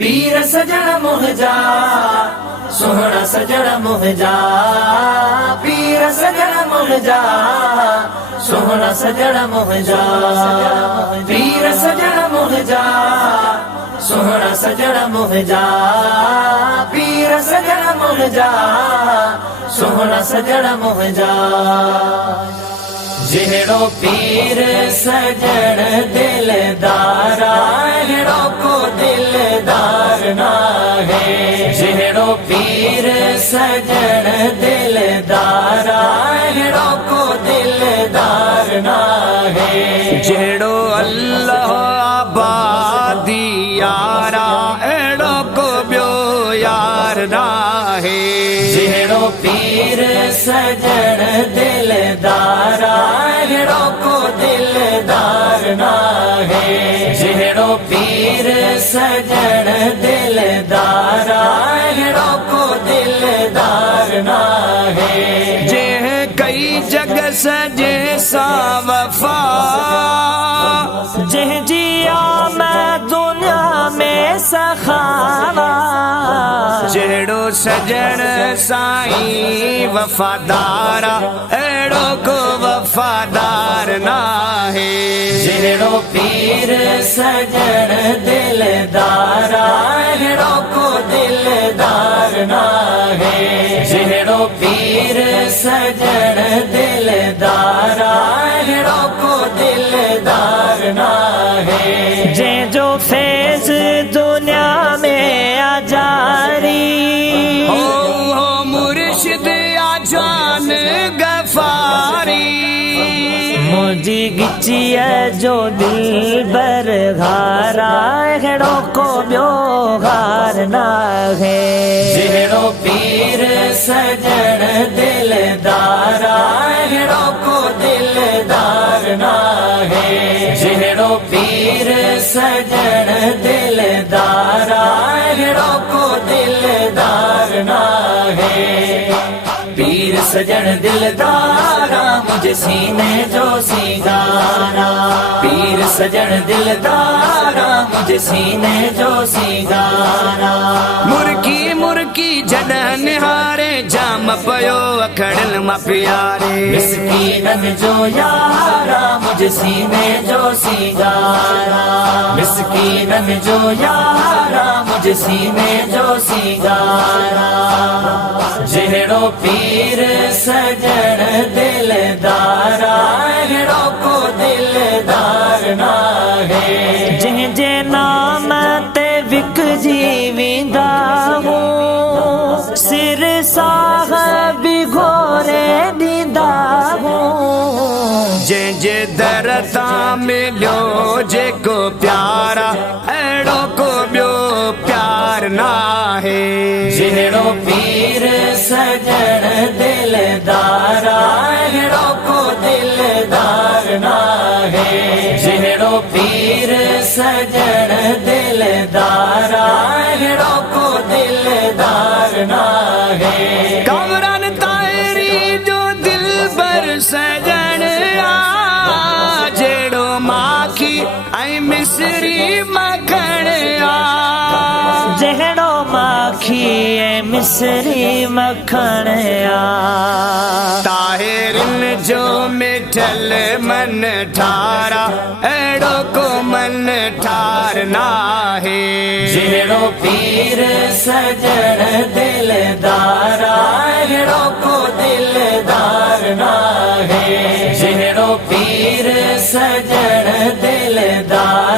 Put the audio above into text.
पीर सजण मुंहिंजा सोहणा सजण मुंहिंजा पीर सजण मुंहिंजा सोहणा सजण मुंहिंजा पीर सजण मुंहिंजा सोहणा सजण मुंहिंजा पीर सजण मुंहिंजा सोहणा सजण मुंहिंजा जहिड़ो पीर सजण दिलदारा अहिड़ो को दिलदार नाहे जहिड़ो पीर सजण दिलदारा अहिड़ो को दिलदार नाहे जहिड़ो अल्लाह आबादी यारा अहिड़ो को ॿियो यार नाहे जहिड़ो पीर सजण दिलदारा अहिड़ो को दिलदार नाहे जहिड़ो पीर सजण दिलदारा अहिड़ो को दिलदार नाहे जंहिं कई जग सजे सा वफा जंहिंजी आमद दुनिया में सखावा जहिड़ो सजण साईं वफ़ादारा अहिड़ो को वफ़ादार नाहे जहिड़ो पीर सजण दिलदारा अहिड़ो को दिलदार नाहे जहिड़ो पीर सजण दिलदारा अहिड़ो को दिलदार नाहे जंहिंजो फैज़ दुनिया में आजारी हो मुर्शिद आजान गफारी मुझी गिचिया जो दिल बर घारा अहिड़ो को ॿियो घार नाहे जहिड़ो पीर सजण दिलदारा अहिड़ो को दिलदार नाहे जहिड़ो पीर सजण दिलदारा अहिड़ो को दिलदार नाहे पीर सजण दिलदारा मुझे सीने जो सिंगारा पीर सजण दिलदारा मुझे सीने जो सिंगारा मुर्की मुर्की जॾहिं निहारे जाम पयो अखड़न मां प्यारे मिसकीनन जो यारा मुझे सीने जो सिंगारा मिसकीनन जो यारा मुझे सीने जो सिंगारा जहिड़ो पीर सजण दिलदारा अहिड़ो को दिलदार नाहे जंहिंजे नाम ते विकजी वेंदा हो सिर साहब घोरे ॾींदा हो जंहिंजे दर तां मिलियो जेको प्यारा अहिड़ो को ॿियो प्यार नाहे जहिड़ो पीर सजण दिलदारा अहिड़ो को दिलदार नाहे जहिड़ो पीर सजण दिलदारा अहिड़ो को दिलदार नाहे कमरन ताहिरी जो दिल बर सजण आ जहिड़ो माखी ऐं मिसरी मखण आ जहिड़ो माखी ऐं मिसरी मखण आ ताहिरन जो मिठल मन ठारा अहिड़ो को मन ठार नाहे जहिड़ो पीर सजण दिलदारा अहिड़ो को दिलदार नाहे जहिड़ो पीर सजण दिलदार